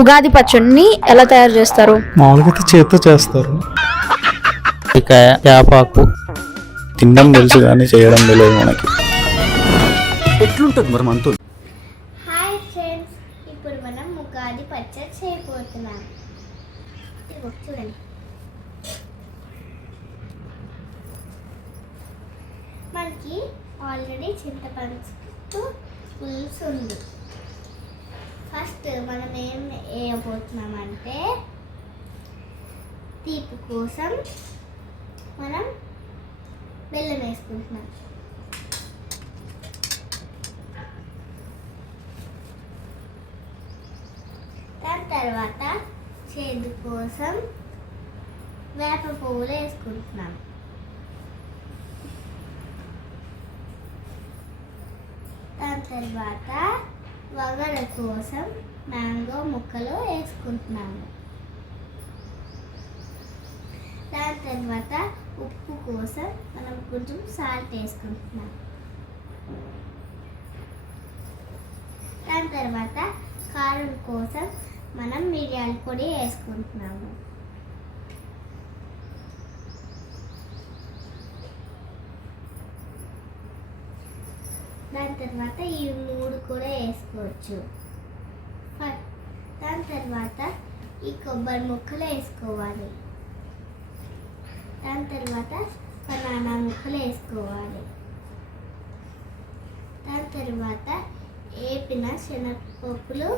ఉగాది పచ్చడిని ఎలా తయారు చేస్తారు? మామూలుగా అయితే చేత్తో చేస్తారు. ఇక వేపాకు తినడం తెలుసు కానీ చేయడం తెలియదు మనకి. ఎట్లుంటుంది మరి మనతో? హాయ్ ఫ్రెండ్స్, ఇప్పుడు మనం ఉగాది పచ్చడి చేయబోతున్నాం. చూడండి, మనకి ఆల్రెడీ చింతపండు పులుసు ఉంది. ఫస్ట్ మనం ఏం వేయబోతున్నామంటే తీపి కోసం మనం బెల్లం వేసుకుంటున్నాం. దాని తర్వాత చేదు కోసం వేప పువ్వులు వేసుకుంటున్నాం. దాని తర్వాత వగర కోసం మ్యాంగో ముక్కలు వేసుకుంటున్నాము. దాని తర్వాత ఉప్పు కోసం మనం కొంచెం సాల్ట్ వేసుకుంటున్నాం. దాని తర్వాత కారం కోసం మనం మిరియాల పొడి వేసుకుంటున్నాము. దాని తర్వాత ఈ 3 కూడా వేసుకోవచ్చు. దాని తర్వాత ఈ కొబ్బరి ముక్కలు వేసుకోవాలి. దాని తర్వాత బనానా ముక్కలు వేసుకోవాలి. దాని తర్వాత ఏపిన శనగపప్పులు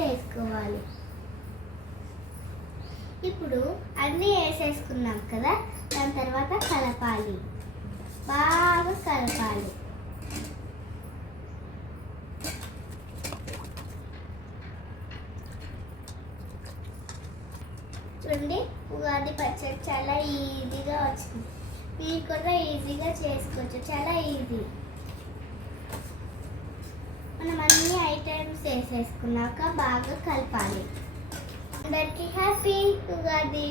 వేసుకోవాలి. ఇప్పుడు అన్నీ వేసేసుకున్నాం కదా, దాని తర్వాత కలపాలి, బాగా కలపాలి. చూడండి, ఉగాది పచ్చడి చాలా ఈజీగా వచ్చింది. మీరు కూడా ఈజీగా చేసుకోవచ్చు, చాలా ఈజీ. మనం అన్ని ఐటమ్స్ వేసేసుకున్నాక బాగా కలపాలి. అందరికీ హ్యాపీ ఉగాది.